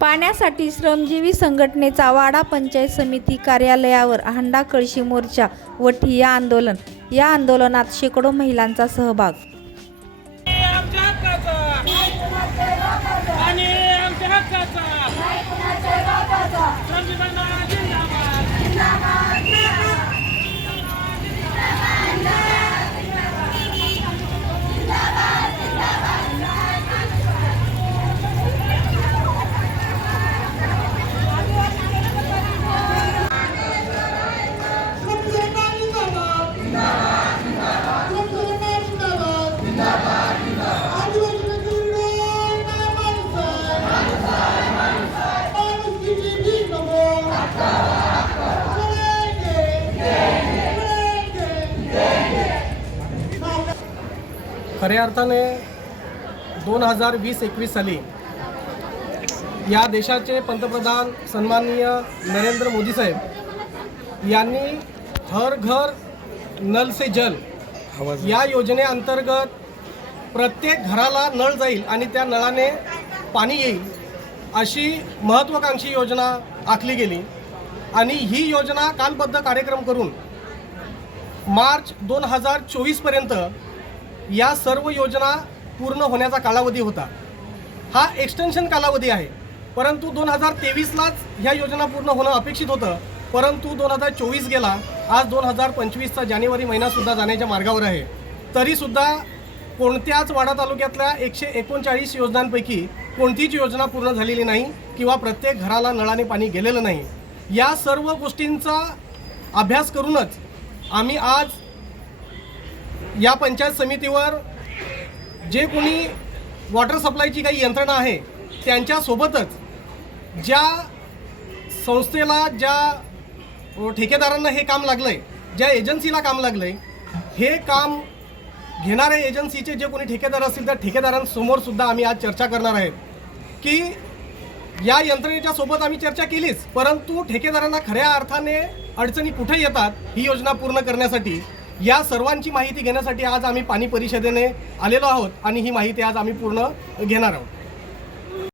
पाण्यासाठी श्रमजीवी संघटनेचा वाडा पंचायत समिती कार्यालयावर हांडा कळशी मोर्चा व ठिया आंदोलन या आंदोलनात शेकडो महिलांचा सहभाग खऱ्या अर्थाने दोन हजार वीस एकवीस साली या देशाचे पंतप्रधान सन्माननीय नरेंद्र मोदी साहेब यांनी हर घर नल से जल या योजनेअंतर्गत प्रत्येक घराला नळ जाईल आणि त्या नळाने पाणी येईल अशी महत्त्वाकांक्षी योजना आखली गेली आणि ही योजना कालबद्ध कार्यक्रम करून मार्च दोन हजार चोवीसपर्यंत या सर्व योजना पूर्ण होण्याचा कालावधी होता हा एक्सटेन्शन कालावधी आहे परंतु दोन हजार तेवीसलाच ह्या योजना पूर्ण होणं अपेक्षित होतं परंतु दोन हजार चोवीस गेला आज दोन हजार पंचवीसचा जानेवारी महिनासुद्धा जाण्याच्या मार्गावर आहे तरीसुद्धा कोणत्याच वाडा तालुक्यातल्या एकशे एकोणचाळीस योजनांपैकी कोणतीच योजना पूर्ण झालेली नाही किंवा प्रत्येक घराला नळाने पाणी गेलेलं नाही या सर्व गोष्टींचा अभ्यास करूनच आम्ही आज या पंचायत समितीवर जे कोणी वॉटर सप्लायची काही यंत्रणा आहे त्यांच्यासोबतच ज्या संस्थेला ज्या ठेकेदारांना हे काम लागलं आहे ज्या एजन्सीला काम लागलं आहे हे काम घेणाऱ्या एजन्सीचे जे कोणी ठेकेदार असतील त्या ठेकेदारांसमोरसुद्धा आम्ही आज चर्चा करणार आहेत की या यंत्रणेच्या सोबत आम्ही चर्चा केलीच परंतु ठेकेदारांना खऱ्या अर्थाने अडचणी कुठे येतात ही योजना पूर्ण करण्यासाठी या सर्वांची माहिती घेण्यासाठी आज आम्ही पाणी परिषदेने आलेलो आहोत आणि ही माहिती आज आम्ही पूर्ण घेणार आहोत